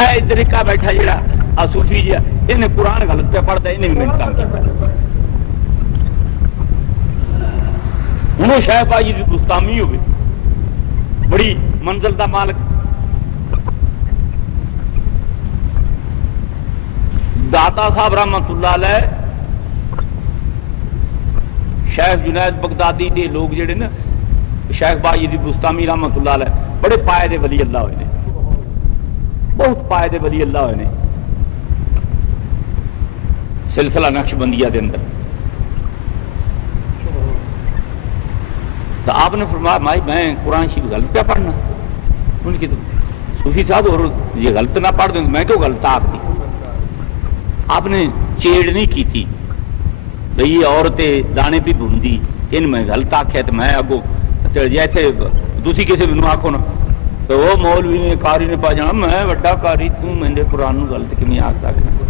ادھر ایک بیٹھا جا صوفی جہا انہیں قرآن غلط پہ پڑھتا انہیں منٹ کام کیا ہوں وہ شاہ پائی کی گستامی ہوگی بڑی منزل کا مالک داتا صاحب رحمت اللہ علیہ شیخ جنید بغدادی کے لوگ جڑے نا شیخ بائی دی گستامی رحمت اللہ علیہ بڑے پائے دے ولی اللہ ہوئے نے بہت پائے دے ولی اللہ ہوئے نے سلسلہ نقش بندیہ دے اندر تو آپ نے فرمایا مائی میں قرآن شریف غلط کیا پڑھنا ان کی تو صوفی صاحب اور یہ غلط نہ پڑھ دیں میں کیوں غلط آپ دی آپ نے چیڑ نہیں کی تھی بھئی یہ عورتیں دانے پہ بھوندی ان میں غلط آکھیا تو میں اگو جیسے دوسری کسی بھی آخو نا تو وہ مولوی نے کاری نے پا جانا میں وڈا کاری تو میرے قرآن غلط کیوں آخ سکتا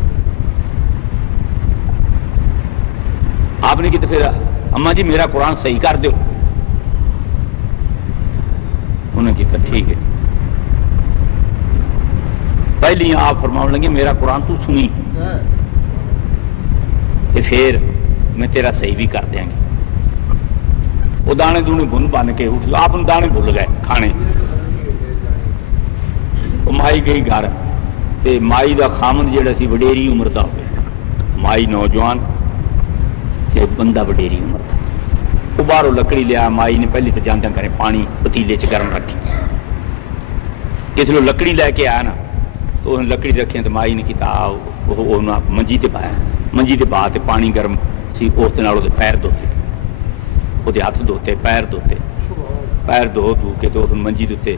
آپ نے کی تو پھر اما جی میرا قرآن صحیح کر دو انہوں نے کہا ٹھیک ہے پہلی آپ فرماؤں لگے میرا قرآن تو سنی کہ پھر میں تیرا صحیح بھی کر دیں گے وہ دانے دونے بن بن کے اٹھ آپ دانے بھول گئے کھانے وہ مائی گئی گھر تے مائی دا خامن جڑا سی وڈیری عمر دا ہوئے مائی نوجوان تے بندہ وڈیری عمر دا وہ باہروں لکڑی لیا مائی نے پہلی تو جاندیاں کریں پانی پتیلے چ گرم رکھی کسی لوگ لکڑی لے کے آیا نا تو انہوں نے لکڑی رکھی تو مائی نے کیا منجی تے پایا منجی تے بعد پانی گرم سی اس پیر دھوتے وہ ہاتھ دھوتے پیر دھوتے پیر دھو کے تو منجی دے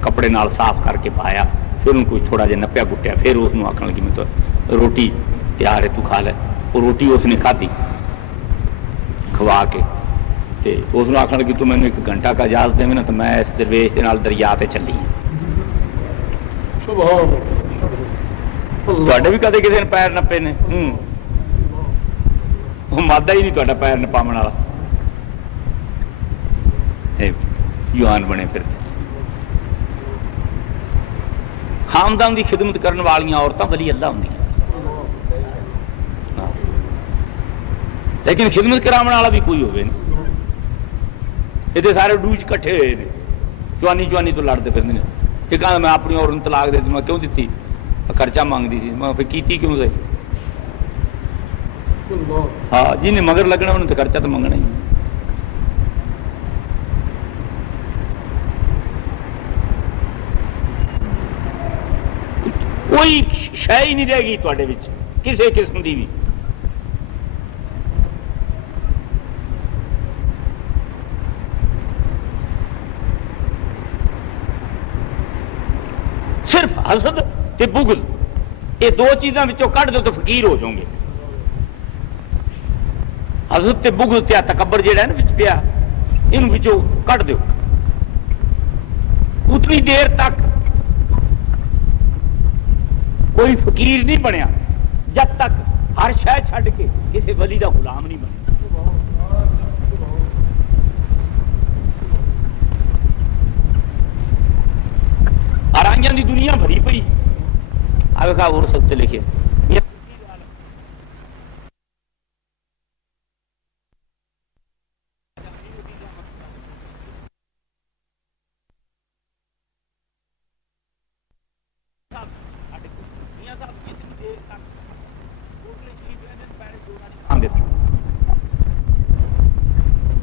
کپڑے نال صاف کر کے پایا پھر ان کو تھوڑا جہا نپیا گٹیا پھر اس آخر لگی میں تو روٹی تیار ہے تو کھا لے وہ روٹی اس نے کھادی کھوا کے اس نے آخر لگی تو مینو ایک گھنٹہ کا اجازت دے نا تو میں اس درویش کے نال دریا تے چلی تھوڑے بھی کدے کسی نے پیر نپے نے وہ مادہ ہی نہیں تا پیر نپاون والا یوان بنے پھر خاندان کی خدمت کرنے والی عورتیں ولی اللہ ہوں لیکن خدمت کراؤ والا بھی کوئی ہوگی نہیں یہ سارے ڈوج کٹھے ہوئے ہیں چوانی چوانی تو لڑتے پھر یہ کہاں میں اپنی عورت طلاق دے دی میں کیوں دیتی خرچہ مانگتی تھی میں پھر کیتی کیوں سے ہاں جی نے مگر لگنا انہیں تو خرچہ تو منگنا ہی کوئی شے ہی نہیں رہے گی تواڈے وچ کسی قسم دی بھی صرف حسد تے بغض یہ دو چیزاں وچوں کڈ دو تو فقیر ہو جاؤ گے حسد تے بغض تے تکبر جہا ہے نا وچ پیا ان وچوں کڈ دیو اتنی دیر تک کوئی فقیر نہیں بنیا جب تک ہر شے چھڈ کے کسی ولی دا غلام نہیں بنیا آرائیاں دی دنیا بھری پئی آگے کہا اور سب سے لکھے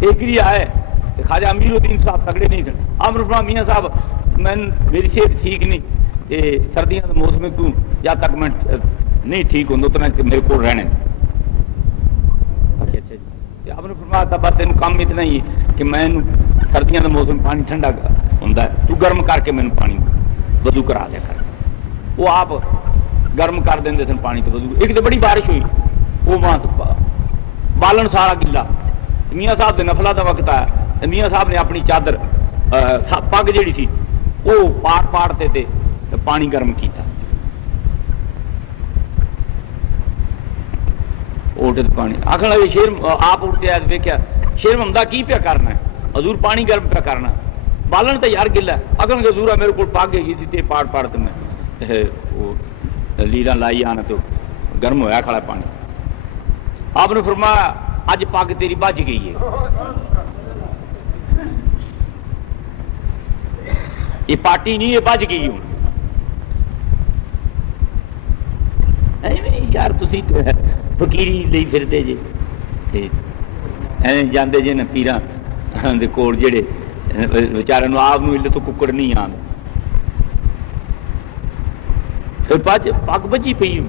ایک ہی آئے خواجہ امیر الدین صاحب تگڑے نہیں تھے آپ نے فرمایا میاں صاحب میں میری صحت ٹھیک نہیں سردیاں کے موسم کو جب تک میں نہیں ٹھیک ہوں اتنا میرے کو رہنے اچھا جی آپ نے فرمایا تھا بس تین کام اتنا ہی کہ میں سردیاں کا موسم پانی ٹھنڈا ہوں تو گرم کر کے مینوں پانی وضو کرا لیا کر وہ آپ گرم کر دیں سن پانی تو وضو ایک تو بڑی بارش ہوئی وہ وہاں بالن سارا گلا میاں صاحب کے نفلہ کا وقت آیا میاں صاحب نے اپنی چادر پگ جیڑی سی وہ پاڑتے تھے پانی گرم کیتا پانی آخر لگے شیر آپ اٹھتے آئے دیکھا شیر محمدہ کی پیا کرنا ہے حضور پانی گرم پیا کرنا بالن تو یار گلا آخر حضور میرے کو پگ گئی سی پاڑ تے میں لیرا لائی آنا تو گرم ہویا کھڑا پانی. آپ نے فرمایا اج پگ تیری بچ گئی ہے. یہ پارٹی نہیں، یہ بچ گئی ہوں. یار تسی تو فقیری لئی پھرتے جی ایویں جاندے جے نا پیراں دے کول جڑے بیچارے نو آپ نو تو ککڑ نہیں آندا. پھر پگ بچی پئی.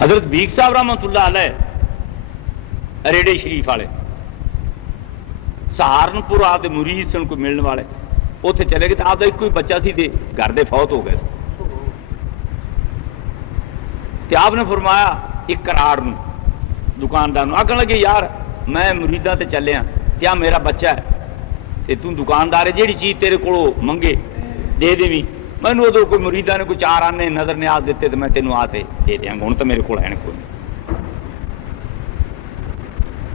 حضرت بیگ صاحب رحمۃ اللہ علیہ ریڈے شریف والے سہارنپور آپ کے مرید سن کو ملنے والے اتنے چلے گئے تو آپ کا ایک ہی بچہ سی تے گھر دے فوت ہو گئے. تے آپ نے فرمایا ایک کراڑ نو دکاندار آخر لگے یار میں مریداں تے چلے ہاں تے آ میرا بچہ ہے تے تو دکاندار ہے جیڑی چیز تیرے کو منگے دے دیویں. میں نے ادو کوئی مریداں نے کوئی 4 آنے نظر نیاز دیتے تو میں تینوں آتے دے دیاں گا. ہوں تو میرے کو ہے کوئی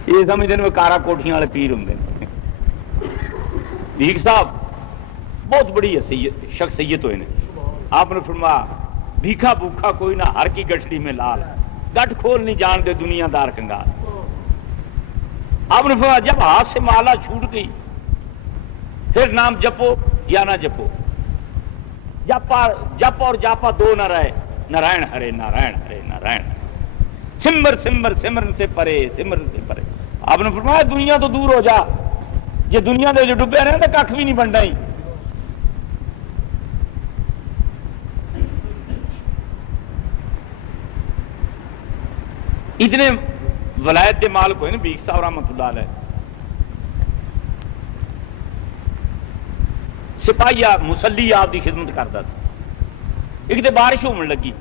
یہ سمجھتے ہیں کارا کوٹھیاں والے پیر ہوں. بیگ صاحب بہت بڑی شخصیت ہوئے نے. آپ نے فرمایا بھیکھا بھوکھا کوئی نہ ہر کی گٹھڑی میں لال گٹ کھول نہیں جان دے دنیا دار کنگال. آپ نے فرمایا جب ہاتھ سے مالا چھوٹ گئی پھر نام جپو یا نہ جپو. جپ اور جاپا دو نہ رہے. نارائن ہرے نارائن ہرے نارائن سمر سمر سمرن سے پرے سمرن سے پرے. آپ نے فرمایا دنیا تو دور ہو جا جی دنیا دے جو ڈبے رہے تو کھ بھی نہیں بننا ہی. اتنے ولایت دے مالک ہوئے نا بیگ صاحب رحمۃ اللہ علیہ. سپاہی مسلی آپ کی خدمت کرتا تھا. ایک تو بارش ہونے لگی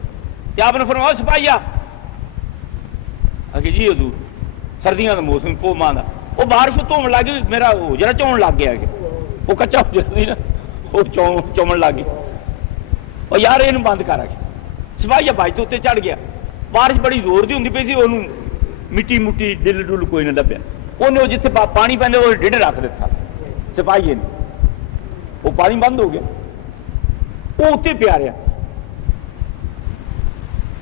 تے آپ نے فرمایا سپاہی کہ جی حضور سردیاں کا موسم پو ماں کا وہ بارش دھوم لگ گئی میرا جرا چون لگ گیا کہ وہ کچا ہو جاتی نا وہ چومن لگ گئی. اور یار یہ بند کر کے سپاہی بھائی تو اتنے چڑھ گیا. بارش بڑی زور کی ہوں پی سی. وہ مٹی مٹی ڈل ڈل کوئی نہ لبیا. انہیں جتنے پانی پہنتے وہ ڈڈ رکھ دیتا سپاہی نے. وہ پانی بند ہو گیا. وہ اتنے پیا رہا.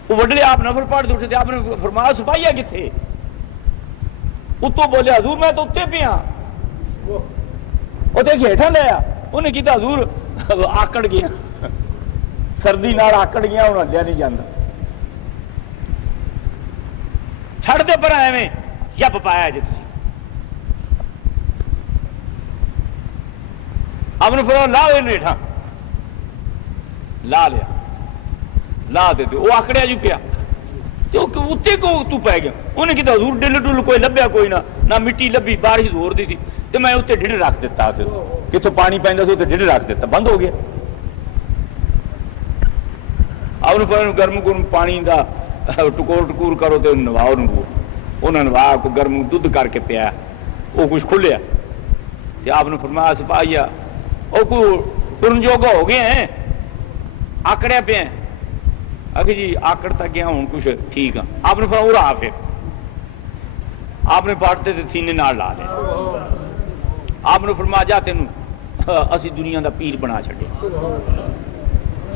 وہ وڈلے آپ نفل پڑھ اٹھے تھے. آپ نے فرمایا سپاہی کتنے اتوں بولے حضور میں تو اتنے پیا. وہ ہیٹھا لیا انہیں کیا حضور آکڑ گیا سردی نال آکڑ گیا ہوں ہلیا نہیں جانا. چھڑ دے پر ایویں جب پایا جی تھی. آپ نے فرمایا لا ہیٹھا لا لیا لا دے وہ آکڑیا جو پیا اتنے کو تو پی گیا. انہیں کہا حضور ڈل ڈل کوئی لبیا کوئی نہ مٹی لبھی بارش زور دی تھی تو میں اتنے ڈڈ رکھ دیتا. کتوں پانی پہنتا سی اتنے ڈڈ رکھ دیتا بند ہو گیا. آپ نے گرم گرم پانی کا ٹکور ٹکور کرو تو نواؤ نو. انہیں نوا کو گرم دھد کر کے پیا وہ کچھ کھلیا. آپ نے فرمایا سپاہی وہ کوئی ٹرن جوگا ہو گئے ہیں آکڑیا پہ آخر جی آکڑ تک گیا ہوں کچھ ٹھیک ہے. آپ نے فرمایا اڑا پھر آپ نے پاٹتے تھے سینے نال لا لیا. آپ نے فرمایا جا تینوں اسی دنیا دا پیر بنا چھڈے.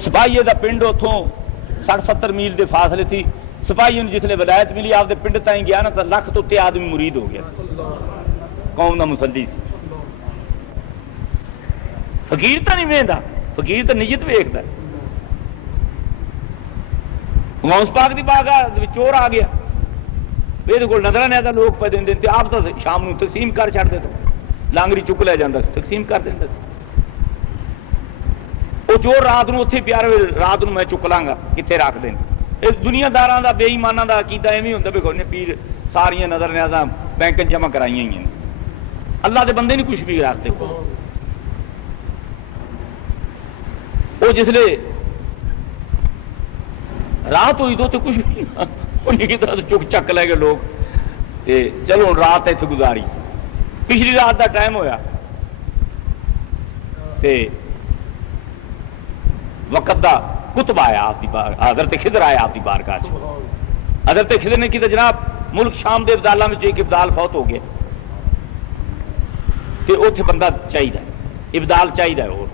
سپاہی دا پنڈ اتوں 60-70 میل دے فاصلے تھی. سپاہی نے جسے ولایت ملی آپ دے پنڈ تائیں گیا نا تو 1 لاکھ تو تے آدمی مرید ہو گیا. قوم دا مسلی سی. فقیر تو نہیں ویندا فقیر تو نیت ویکھدا. غوث پاک دی باغ چور آ گیا یہ کو نظر نہیں آتا. لوگ پہ دیں آپ تو شام کو تقسیم کر چھڑتے تو لانگری چک لے جاتا تقسیم کر دینا. وہ چور رات کو اتنے پیار رات کو میں چک لاں گا کتنے رکھ دیں. دنیا داراں دا بے ایماناں دا عقیدہ ایویں ہوندا بھی کوئی پیر ساریاں نظر نیازاں بینک جمع کرائیاں ہوئی ہیں. اللہ دے بندے نہیں کچھ بھی رکھتے. وہ جسلے رات ہوئی تو کچھ نہیں طرح چک چک لے گئے لوگ تے چلو رات اتنے گزاری. پچھلی رات دا ٹائم ہویا تے وقت دا کتب آیا آپ کی بار حضرت خضر آیا آپ کی بارگاہ. حضرت خضر نے کہا جناب ملک شام دے ابدالاں میں ایک ابدال فوت ہو گیا تو اتنے بندہ چاہیے ابدال چاہیے اور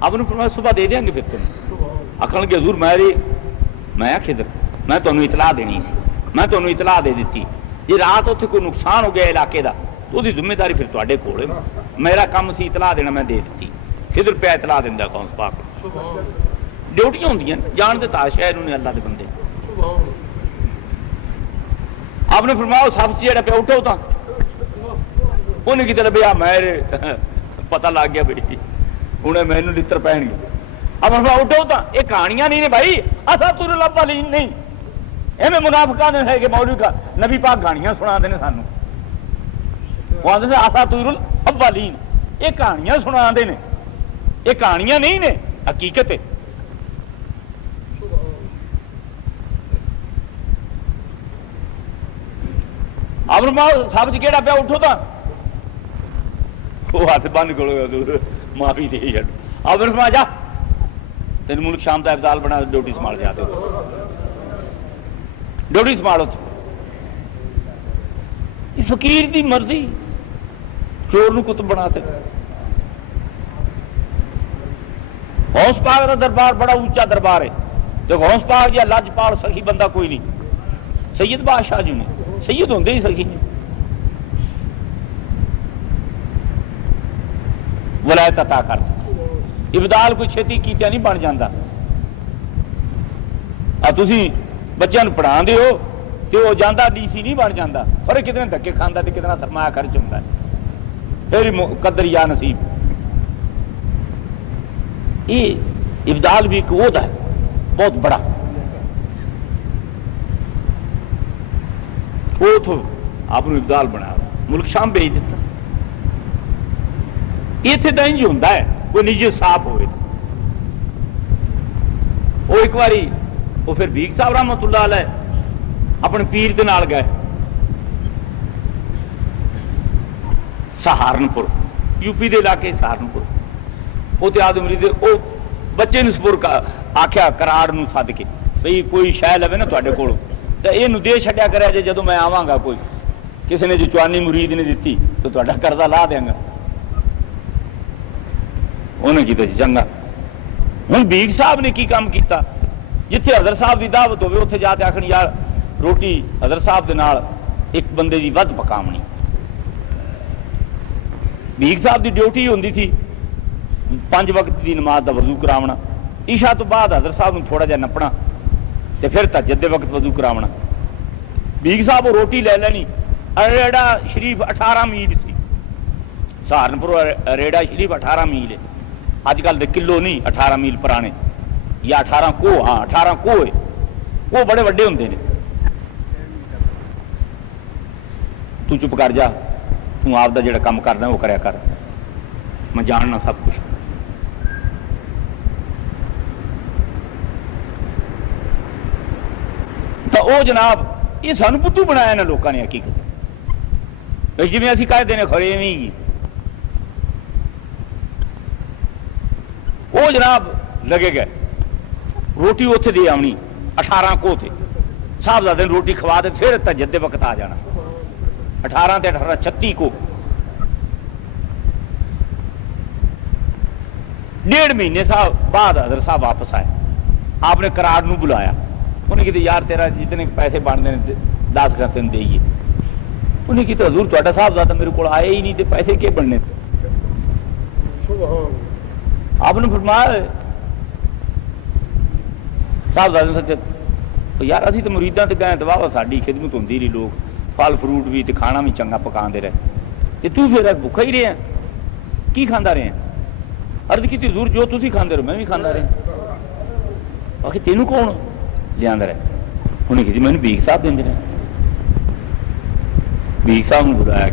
آپ نے فرمایا صبح دے دیں گے پھر تم آخر گے حضور میں خضر میں تمہیں اطلاع دینی سی میں تمہیں اطلاع دے دیتی جی رات اتنے کوئی نقصان ہو گیا علاقے کا تو وہ ذمہ داری پھر تے کول میرا کام سی اطلاع دینا میں دے دیتی خضر پہ اطلاع دینا قوس پاک ڈیوٹیاں ہوندیاں جان دے تاش ہے انہوں نے اللہ دے بندے آپ نے فرمایا سب سے جڑا پہ اٹھو تا انہیں کتنے لبیا میں پتہ لگ گیا بھائی انہیں مینو لڑ پہن گے اب ہم اٹھو تا یہ کہانیاں نہیں نے بھائی اساطیر الاولین نہیں ایویں منافقہ نے ہے کہ مولوی کا نبی پاک کہانیاں سنا دے سانو وہ آتے اساطیر الاولین یہ کہانیاں سنا دے نے یہ کہانیاں نہیں نے حقیقت ہے اب سب کہڑا پیا اٹھو تا وہ ہاتھ بند کرو معافی دے چڑ اب فرما جا تین ملک شام کا ابدال بنا ڈیوٹی سنبھال جاتے ڈیوٹی سنبھالو فقیر دی مرضی چور نو کتب بناتے غوث پاک کا دربار بڑا اونچا دربار ہے تو غوث پاک یا لاجپال سخی بندہ کوئی نہیں سید بادشاہ جی نے سید ہوندے ہی سخی نے ولایت عطا کر ابدال کوئی چھتی کیتیا نہیں بن جاتا تھی بچوں پڑھا دے ہو تو وہ جانا ڈی سی نہیں بن جاتا پر کتنے دھکے کھانا تو کتنا سرمایہ خرچ ہوتا ہے پھر قدر یا نصیب یہ ابدال بھی ایک عہدہ ہے بہت بڑا وہ تو آپ نے ابدال بنا ملک شام بھیج دیتا اتنے تو انج ہوتا ہے کوئی نجی صاف ہوئے وہ ایک باری وہ پھر بیگ صاحب رحمت اللہ علیہ اپنے پیر دے نال گئے سہارنپور یو پی دے علاقے سہارنپور وہ آدمی مرید وہ بچے نے سپور آخیا کراڑ نو سد کے بھئی کوئی شہ لوے نا تے کول تو یہ دے چڈیا کرے جے جدو میں آواں گا کوئی کسی نے جو چوانی مرید نے دیتی تو تا قرضہ لا دیا گا انہیں کی چنگا ہوں بیگ صاحب نے کی کام کیتا جتھے حضرت صاحب کی دعوت ہوئے اتنے جا کے آخر یار روٹی حضرت صاحب دے نال ایک بندے کی ود پکاونی بیگ صاحب کی ڈیوٹی ہوندی تھی 5 وقت کی نماز کا وضو کراونا عشاء تو بعد حضرت صاحب نے تھوڑا جا نپنا تے پھر تہجد دے وقت وضو کراونا بیگ صاحب وہ روٹی لے لینی ریڑا شریف 18 میل سی سہارنپور ریڑا شریف 18 میل ہے اج کل دے کلو نہیں 18 میل پرانے یا 18 کو ہاں 18 کو ہے وہ بڑے وڈے ہوندے نے تو چپ کر جا تو آپ دا جڑا کام کرنا وہ کریا کر میں جاننا سب کچھ تو او جناب یہ سانو بدھو بنایا نا لوگوں نے حقیقت جی اسی کہتے ہیں کھڑے نہیں وہ جناب لگے گئے روٹی اتنے دے آنی 18 کو تھے صاحبزادے نے روٹی کھوا دے پھر تہجد وقت آ جانا 18 تے 18 36 کو 1.5 مہینے بعد حضرت صاحب واپس آئے آپ نے کراڑ نو بلایا انہیں کہتے یار تیرا جتنے پیسے بنتے ہیں 10 کرتے ہیں دئیے انہیں کہتے حضور تا صاحبزادہ میرے کو آئے ہی نہیں تے پیسے کیے بننے تھے آپ نے فرمایا صاحبزادے سچ یار اسی تو مریداں تے گئے تو واہ ساری خدمت ہوندی رہی لوگ پھل فروٹ بھی تے کھانا بھی چنگا پکاندے رہے تے تو پھر بھوکا ہی رہے کی کھاندا رہے عرض کی حضور جو تسی کھاندے رہو میں بھی کھاندا رہا آخر تینوں کون لیا رہے انہیں کہ میں بیگ صاحب دیں رہے بیگ صاحب نے بلایا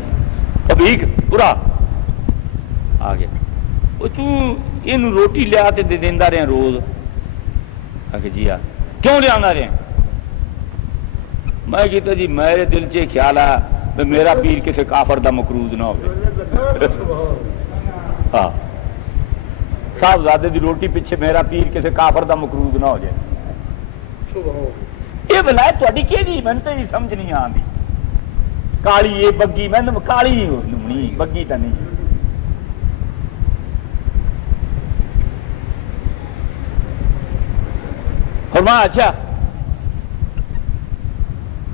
کہ بیگ پورا آ گیا وہ یہ روٹی لیا تے دینا رہے روز آخر جی کیوں لیا رہے میں کہتا جی میرے دل چ خیال ہے میرا پیر کسی کافر دا مقروض نہ ہو ہاں صاحبزادے دی روٹی پیچھے میرا پیر کسی کافر دا مقروض نہ ہو جائے یہ ولایت تہاڈی کی جی میں تو سمجھ نہیں آتی کالی یہ بگی میں کالی نہیں بگی تو نہیں فرمایا اچھا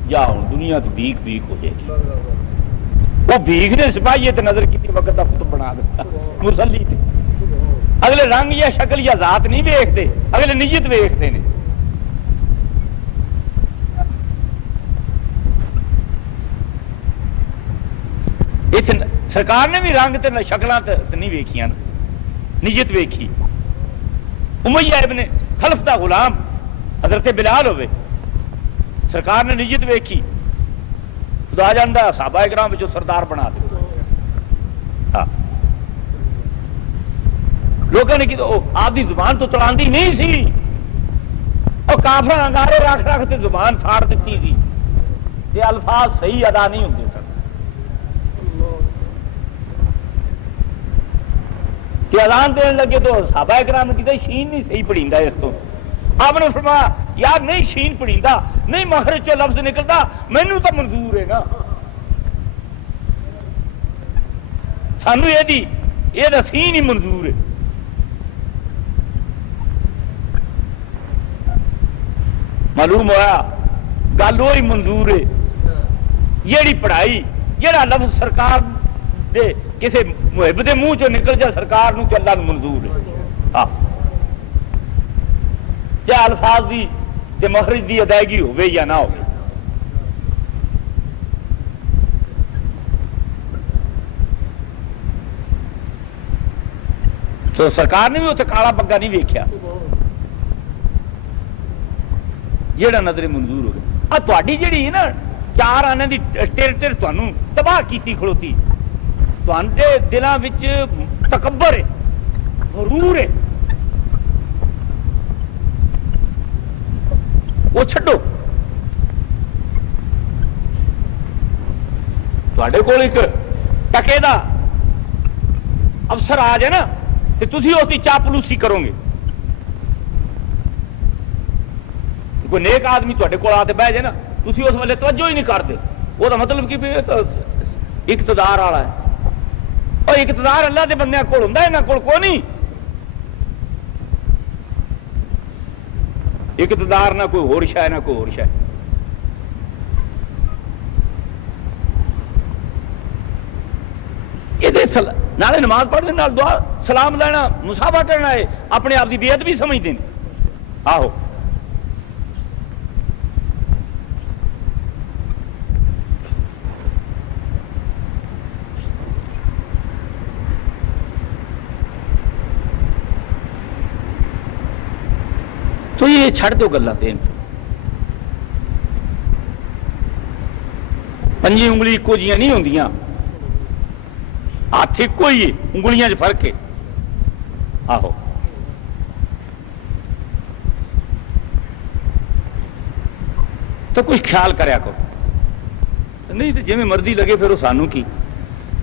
جا ہوں دنیا تو بھیک بھیک ہو جائے گی وہ بھیک نے سپاہی تے نظر کی وقت کا خطب بنا دیتا مسلی تے اگلے رنگ یا شکل یا ذات نہیں ویکھتے اگلے نیت ویکھتے ہیں سرکار نے بھی رنگ تے شکلاں تے نہیں ویکھیاں نیت ویکھی امیہ ابن خلف دا غلام حضرت بلال ہوئے سرکار نے نیت ویکھی خدا جاندا صحابہ کرام وچوں سردار بنا دے لوگوں نے کہ آپ دی زبان تو تڑاندی نہیں سی اور کافر انگارے رکھ رکھ تے زبان ساڑ دیتی سی تے الفاظ صحیح ادا نہیں ہوندے سن کہ اذان دین لگے تو صحابہ کرام نے کہتے شین نہیں صحیح پڑھیندا اس تو آپ نے فرمایا یار نہیں شین پڑھیندا نہیں مخرج چ لفظ نکلدا مینوں تو منظور ہے نا سانو یہ دا سین ہی منظور ہے معلوم ہوا گل وہی منظور ہے جیڑی پڑھائی جیڑا لفظ سرکار دے کسی محب دے منہ چو نکل جائے سرکار نو تے اللہ نو منظور ہے چاہے الفاظ دی تے مخرج دی ادائیگی ہوئے یا نہ ہوئے تو سرکار نے بھی اتنے کالا پگا نہیں ویکھیا جیڑا نظر منظور ہو گیا تہاڈی جیڑی ہے نا چار آنے دی ٹر ٹر تانوں تباہ کیتی کھڑوتی تہاڈے دلاں وچ تکبر ہے غرور ہے وہ چھڈو تہاڈے کول ایک ٹکے دا افسر آ جائے نا تو تسی اس کی چاپلوسی کرو گے کوئی نیک آدمی تے کول آ کے بہ جائے نا تسی اس ویلے توجہ ہی نہیں کرتے وہ تو مطلب کہ اقتدار والا ہے اور اقتدار اللہ کے بندے کول ہوندا ہے انہاں کول کوئی نہیں اقتدار نہ کوئی ہور شے نہ کوئی ہور شے نالے نماز پڑھنے نال دعا سلام لینا مسافہ کرنا ہے اپنے آپ کی بے ادبی سمجھتے ہیں آہو تو یہ چھڑ دو گلا دین پنجی انگلی ایکو جیاں نہیں ہوندیاں ہاتھ ایک ہی انگلیاں چ فرق ہے آہو تو کچھ خیال کریا کرو نہیں تو جی مرضی لگے پھر وہ سانو کی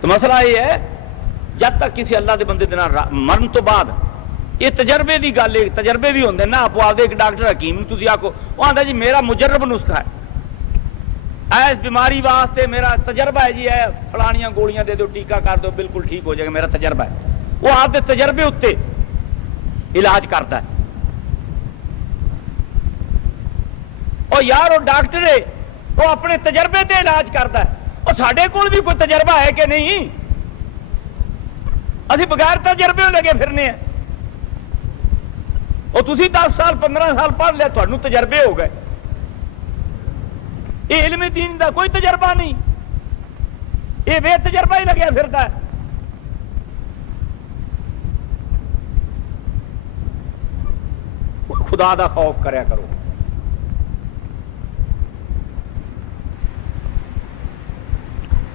تو مسئلہ یہ ہے جب تک کسی اللہ دے بندے مرن تو بعد یہ تجربے کی گل ہے تجربے بھی ہوندے نا آپ آدھے ایک ڈاکٹر حکیم تھی آکو وہ آتا جی میرا مجرب نسخہ ہے اس بیماری واسطے میرا تجربہ ہے جی ہے فلانیاں گولیاں دے دو ٹیکہ کر دو بالکل ٹھیک ہو جائے گا میرا تجربہ ہے وہ آپ کے تجربے اتنے علاج کرتا ہے اور یار وہ ڈاکٹر ہے وہ اپنے تجربے تے علاج کرتا ہے اور سارے کول بھی کوئی تجربہ ہے کہ نہیں ابھی بغیر تجربے لگے پھرنے ہیں اور تسی 10 سال 15 سال پڑھ لیا تھانوں تجربے ہو گئے یہ علم دین دا کوئی تجربہ نہیں یہ بے تجربہ ہی لگیا پھرتا ہے خدا دا خوف کریا کرو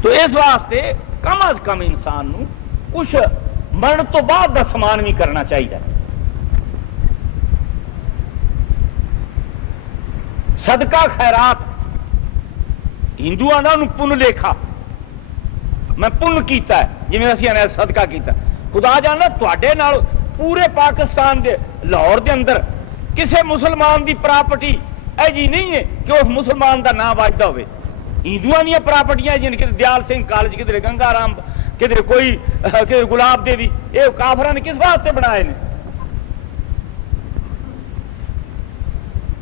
تو اس واسطے کم از کم انسان نو کچھ مرن تو بعد دا سامان بھی کرنا چاہیے صدقہ خیرات ہندو پن لیکھا میں پن کیتا ہے جی اسی نے صدقہ کیتا خدا جانا تے پورے پاکستان دے لاہور دے اندر کسے مسلمان دی پراپرٹی اے جی نہیں ہے کہ اس مسلمان دا نام واجدہ ہوئے ہندوؤں دیا پراپرٹیاں جن کدھر دیال سنگھ کالج, کدھر گنگا رام, کدھر کوئی کدھر گلاب دیوی, یہ کافراں نے کس واسطے بنائے نے؟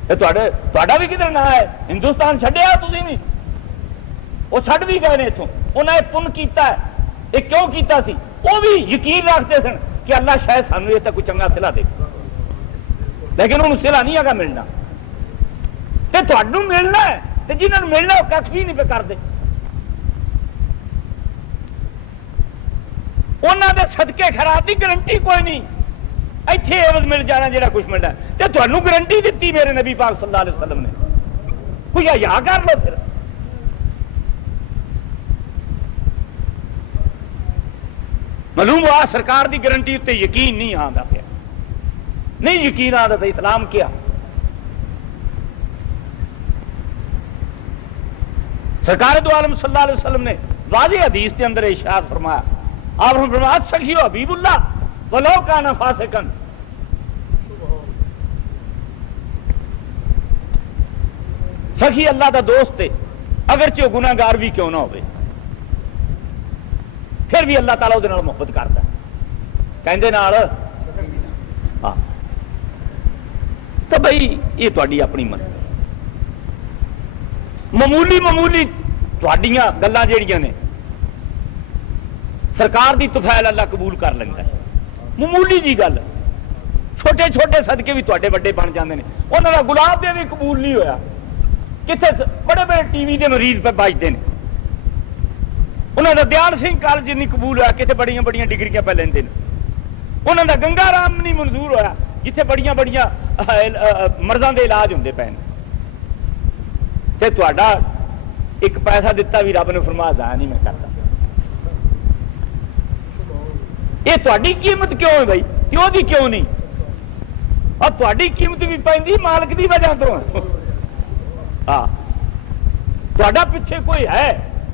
بھی کدھر نہ ہے؟ ہندوستان چھڈیا تسی نہیں, وہ چھڈ بھی گئے نے اتوں. انہیں پن کیتا ہے, یہ کیوں کیتا سی؟ وہ بھی یقین رکھتے سن کہ اللہ شاید سانو یہ کوئی چنگا صلہ دے, لیکن انہوں صلہ نہیں آگا ملنا. تے تھانوں ملنا ہے, تے جنہوں نے ملنا وہ کچھ بھی نہیں پہ کرتے. انہوں دے صدقے خیرات کی گارنٹی کوئی نہیں, ایتھے عوض مل جانا جہاں کچھ ملنا. تے تھانوں گارنٹی دیتی میرے نبی پاک صلی اللہ علیہ وسلم نے, کوئی حیا کر لو. پھر معلوم ہوا سرکار دی گارنٹی تے یقین نہیں آتا پیا, نہیں یقین آتا تھا اسلام کیا. سرکار دو عالم صلی اللہ علیہ وسلم نے واضح حدیث کے اندر ارشاد فرمایا, آپ نے فرمایا سخی حبیب اللہ ولو کان فاسقن, سخی اللہ دا دوست ہے اگرچہ وہ گناہ گار بھی کیوں نہ ہوئے, پھر بھی اللہ تعالیٰ وہ محبت کرتا ہے. کہندے نال ہاں تو بھائی یہ تہاڈی اپنی مرضی. معمولی تہاڈیاں گلاں جہڑیاں نے سرکار دی طفیل اللہ قبول کر لینا ہے, معمولی جی گل. چھوٹے چھوٹے صدقے بھی تہاڈے وڈے بن جاندے نے. انہاں دا گلاب دے بھی قبول نہیں ہویا, کتنے بڑے بڑے ٹی وی دے مریض پہ بجتے ہیں. انہوں دا دیال سنگھ کالج نہیں قبول ہوا, کتنے بڑی بڑی ڈگریاں پہ لیندے ہیں. انہوں دا گنگا رام نہیں منظور ہوا, جتنے بڑی بڑی مرضاں دے علاج ہوندے پے نے. تے تہاڈا ایک پیسہ دتا بھی رب نے فرمایا ضائع نہیں میں کرتا. یہ تہاڈی قیمت کیوں ہے بھائی؟ کیوں دی کیوں نہیں؟ اور تہاڈی قیمت بھی پیندی مالک دی وجہ تو. ہاں تہاڈا پیچھے کوئی ہے,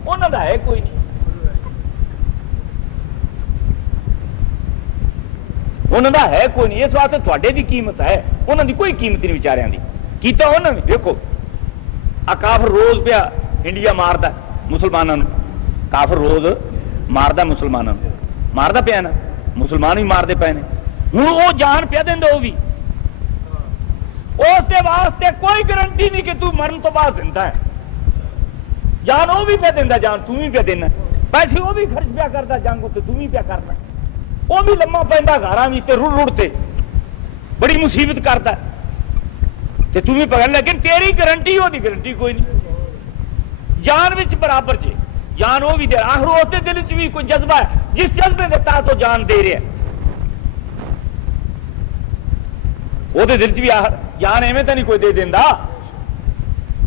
انہوں دا ہے کوئی نہیں. انہوں دا ہے کوئی نہیں, اس واسطے تہاڈے دی قیمت ہے, انہوں دی کوئی قیمت نہیں. بیچاریاں دی کیتا انہوں نے. دیکھو کافر روز پیا انڈیا ماردا مسلمانوں, کافر روز ماردا مسلمانوں, ماردا پیا نا, مسلمان بھی مارتے پے نے. ہوں وہ جان پیا دیندا, وہ بھی اس دے واسطے کوئی گارنٹی نہیں کہ تو مرن تو بعد زندہ ہے. جان وہ بھی پہ دینا, جان تم بھی پہ دینا, پیسے وہ بھی خرچ پیا کرتا جنگ تو تم بھی پیا کرنا. وہ بھی لما پہنتا گھر بھی رڑ رڑتے بڑی مصیبت کرتا تے تم بھی پکڑ, لیکن تیری گارنٹی وہ گارنٹی کوئی نہیں. جان وچ برابر جے, جان وہ بھی دے. آخر اس دل چ بھی کوئی جذبہ ہے, جس جذبے کے تحت تو جان دے رہا ہے, وہ دل چ بھی آخر جان ایویں تو نہیں کوئی دے دینا.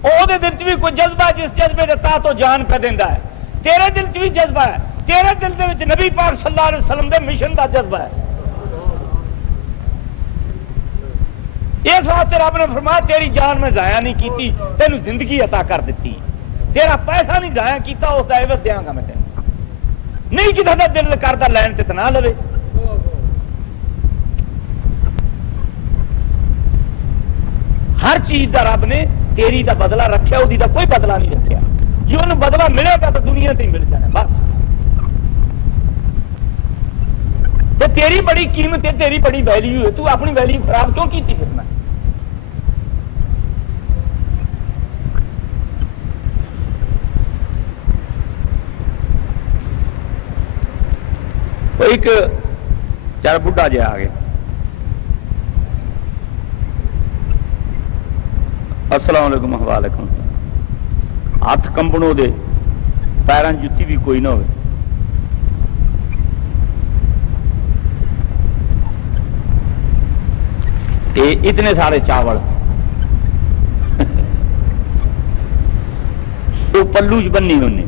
وہ دل چ بھی کوئی جذبہ, جس جذبے کے تحت تو جان پہ دینا ہے. تیرے دل چ بھی جذبہ ہے, تیرے دل دے وچ نبی پاک صلی اللہ علیہ وسلم دے مشن دا جذبہ ہے. اس واسطے رب نے فرمایا تیری جان میں ضائع نہیں کیتی, تینوں زندگی عطا کر دیتی. تیرا پیسہ نہیں ضائع کیتا, اس کا عوض دیاں گا میں تینوں. نہیں کسی کا دل کرتا لین تے نہ لوے. ہر چیز دا رب نے تیری دا بدلہ رکھیا, وہ دا کوئی بدلہ نہیں رکھیا. جی انہوں بدلہ ملے گا تو دنیا سے ہی مل جانا بس. تو تیری بڑی قیمت ہے, تیری بڑی ویلیو ہے, تو اپنی ویلیو خراب کیوں کی تھی پھرنا؟ ایک چار بڈھا جہا آ گیا, السلام علیکم. وعلیکم. ہاتھ کمبنوں دے, پیراں جتی بھی کوئی نہ ہوئے. اتنے سارے چاول تو پلو چ بننی انہیں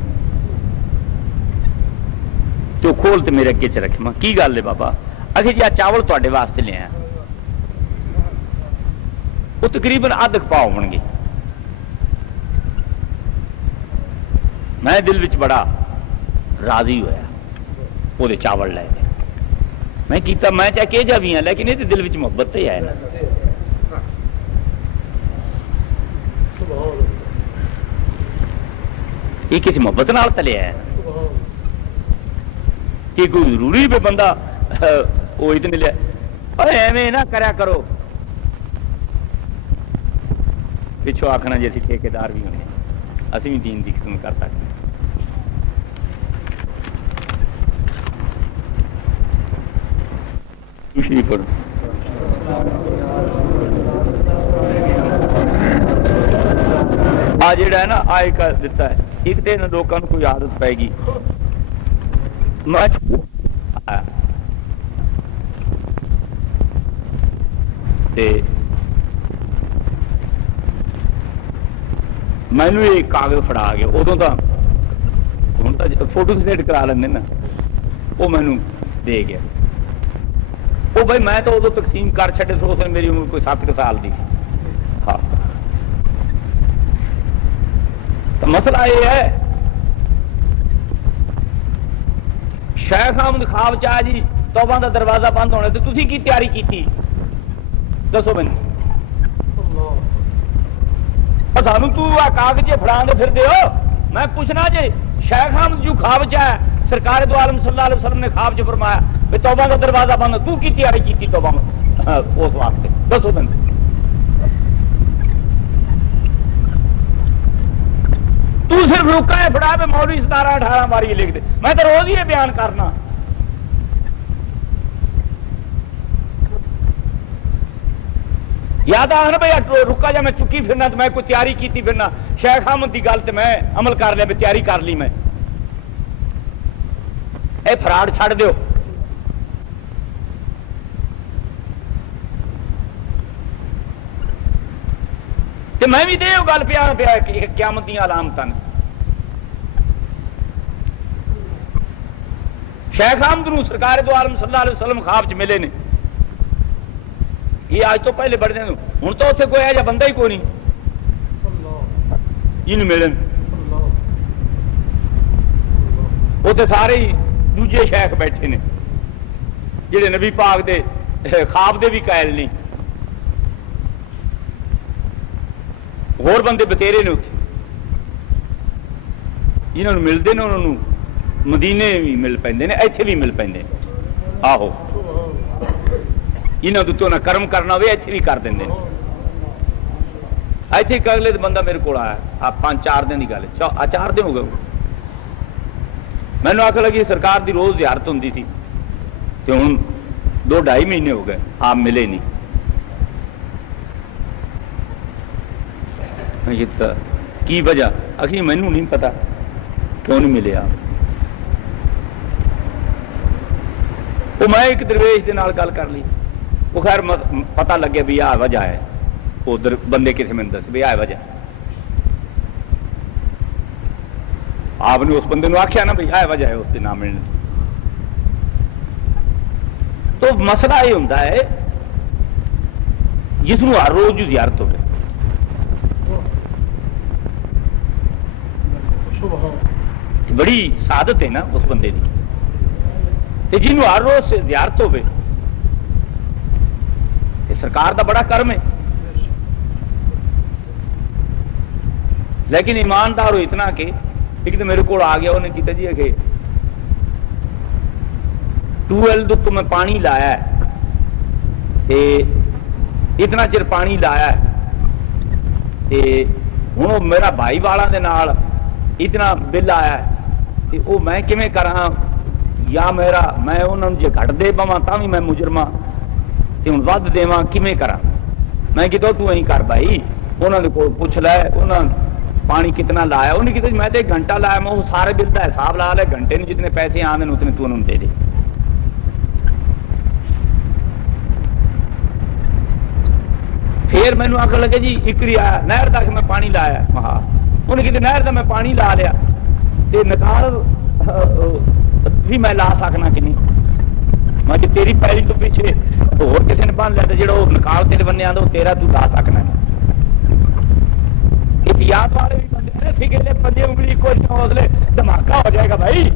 تو کھول تو میرے اگے چ رکھ. میں کی گل ہے بابا؟ اچھا جی آ چاول تے واسطے لے آیا, وہ تقریباً ادھ پاؤ ہو گے. میں دل وچ بڑا راضی ہویا, وہ چاول لے کے میں کیتا, میں چاہے کہ جا بھی ہاں, لیکن یہ دل وچ محبت تو ہی ہے نا. یہ کسی محبت نال تلیا ہے کہ کوئی ضروری بھی بندہ وہ اتنے لیا ایویں نہ کریا کرو پچھو آخنا جی اسی ٹھیکیدار بھی ہونے اسی بھی دین کی خدمت کر سکتے آ جڑا ہے نا آئے کر دیتا ہے ایک دن لوگوں کو کوئی عادت پائے گی مینو یہ کاغذ فڑا گیا ادو تو ہوں تو فوٹو سٹیٹ کرا لیں نا وہ مینو دے گیا وہ بھائی میں تو ادو تقسیم کر چڈے سو اس میری عمر کوئی 7 سال کی ہاں تو مسئلہ یہ ہے شیخ احمد خواب چاہ جی توبہ دا دروازہ بند ہونا تو تسی کی تیاری کی تھی دسو میں سانو تو کاغذ فڑا دے پھر ہو میں پوچھنا جی شیخ احمد جو خواب چاہ سرکار دو عالم صلی اللہ علیہ وسلم نے خواب چ فرمایا بھی توبہ کا دروازہ بند تو کی تیاری کی تھی توبہ اس واسطے دسو میں تو صرف روکا ہے فڑا پہ مولوی 17-18 بار یہ لکھ دے میں تو روز ہی بیان کرنا یاد آ نا بھائی رکا جا میں چکی پھرنا تو میں کوئی تیاری کی پھرنا شیخ احمد کی گل تو میں عمل کر لیا بھی تیاری کر لی میں اے فراڈ چھڑ دیو کہ میں بھی دے گل پیا پیا قیامت دیا علامت شیخ احمد نو سرکار دو عالم صلی اللہ علیہ وسلم خواب چ ملے نے یہ آج تو پہلے بڑھ دیں ہوں تو اتنے کوئی ایسا بندہ ہی کوئی نہیں جن ملن اتنے سارے ہی دوجے شیخ بیٹھے نے جہے نبی پاک دے خواب دے بھی قائل نہیں اور بندے بتھیرے نے اتنے جنہوں ملتے ہیں انہوں مدینے بھی مل پہ ایتھے بھی مل پہ آہو یہاں دتوں نہ کرم کرنا ہوئے ایتھے بھی کر دیں ایتھے کر لے تو بندہ میرے کو آیا آپ 5-4 دن کی گل 4 دن ہو گئے مینو آخر لگی سرکار دی روز زیارت ہوتی تھی تو ہوں 2-2.5 مہینے ہو گئے آپ ملے نہیں کی وجہ آخری مینو نہیں پتا کیوں نہیں ملے آپ وہ میں ایک درویش کے نال گل کر لی وہ خیر پتا لگے بھی آ وجہ ہے ادھر بندے کسی میں دس بھی آ وجہ آپ نے اس بندے نے آخیا نا بھائی آ وجہ ہے اس کے نام ملنے تو مسئلہ یہ ہوتا ہے جس کو ہر روز زیارت ہو بڑی سعادت ہے نا اس بندے کی جنہوں ہر روز سے زیارت ہوئے سرکار دا بڑا کرم ہے لیکن ایماندار ہو اتنا کہ ایک تو میرے کو آ گیا انہیں کہتا جی کہ ٹویل تو میں پانی لایا ہے اتنا چر پانی لایا ہے ہوں میرا بھائی والا دے نال اتنا بل آیا ہے وہ میں کیویں کراں یا میرا میں انہوں نے جی گھٹ دے پوا تا بھی میں مجرما ہوں ود دوا کیویں کرا میں کہ تو این کر بھائی انہوں نے پوچھ لے انہوں نے پانی کتنا لایا انہیں کہتے میں تو 1 گھنٹہ لایا میں وہ سارے بل کا حساب لا لے گھنٹے میں جتنے پیسے آنے اتنے تو انہوں نے دے دے پھر مینو آخر لگے جی ایکڑی آیا نہر تک میں پانی لایا مہا انہیں کہتے نہر کا میں پانی لا لیا تے نکال بھی میں لا سکنا کہ نہیں میں کہ تیری پیری تو پیچھے اور کسی نے بن لیا جا نکال تیرے بننے آتا وہ تیرا تو لا سکنا احتیاط والے بھی بندے پنجے انگلی کوئی حوصلے دھماکہ ہو جائے گا بھائی